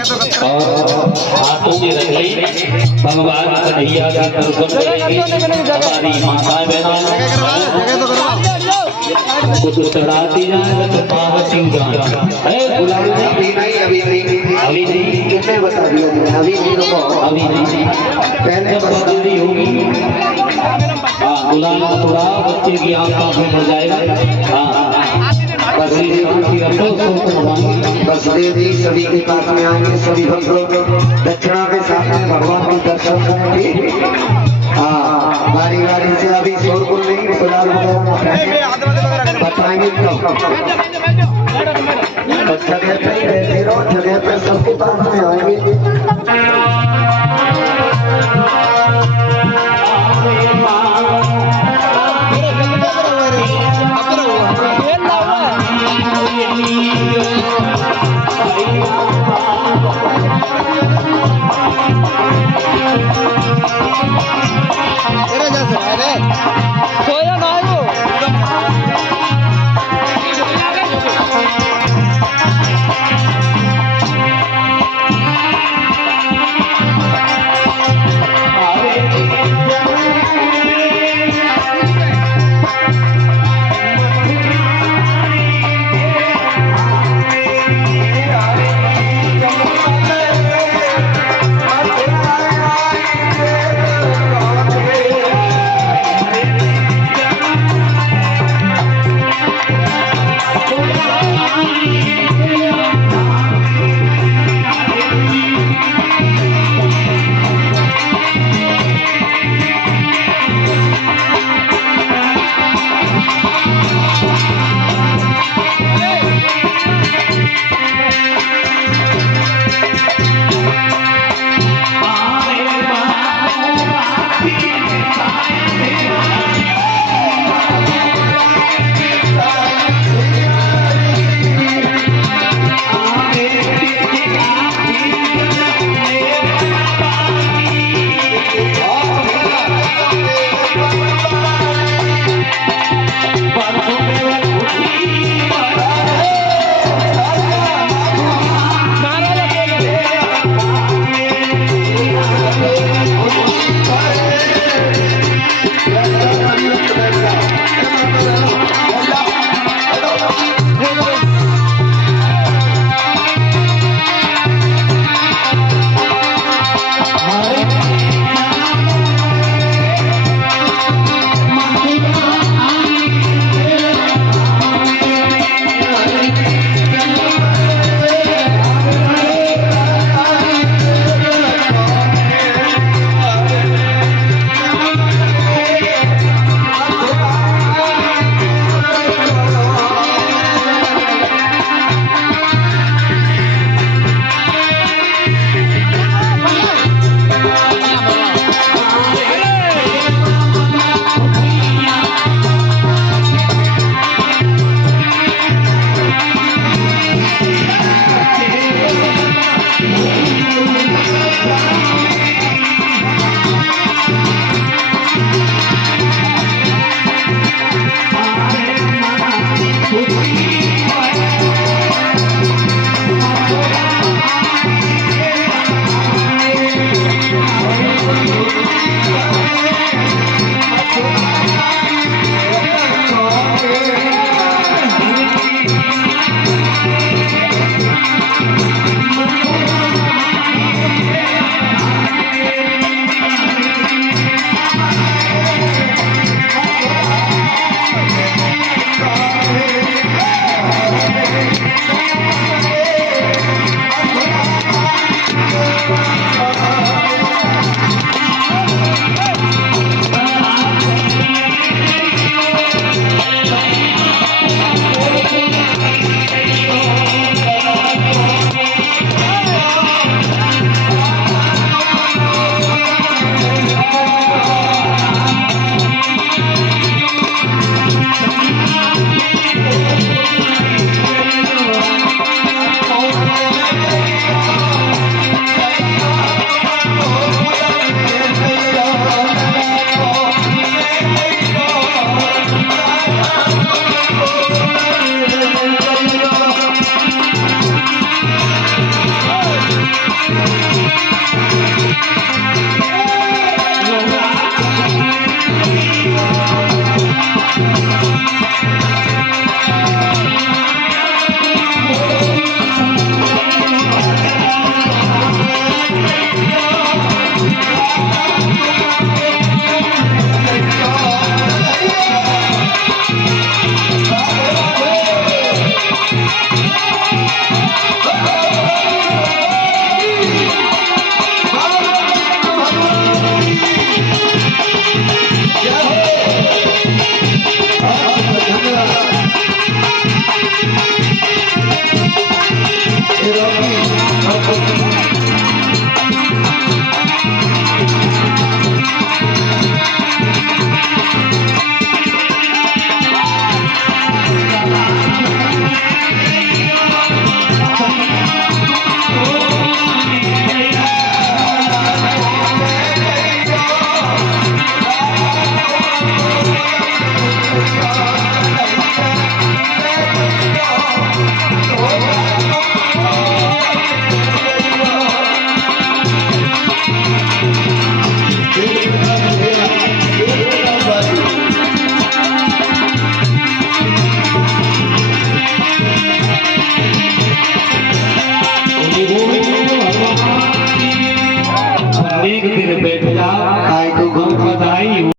और हाथों में रख ले भगवान कन्हैया का दर्शन करेंगे। हमारी माता बहना कुछ चढ़ाती जाए तो पावती जाए गुलाब अभी नहीं कितने बता दिया अभी नहीं रुको अभी नहीं पहले बस देरी होगी। हाँ गुलाम थोड़ा बच्चे की आंखों में हो जाएगा। हाँ बस बस देवी सभी के पास में आएंगे। सभी भक्त लोग दक्षिणा के साथ में भगवान के दर्शन करेंगे। हाँ बारी बारी से अभी शोरगुल नहीं गुलाल बताएंगे जगह पे ही रहते रहो। जगह पे सबके पास में आएंगे। एक दिन बैठ जाओ काय को बधाई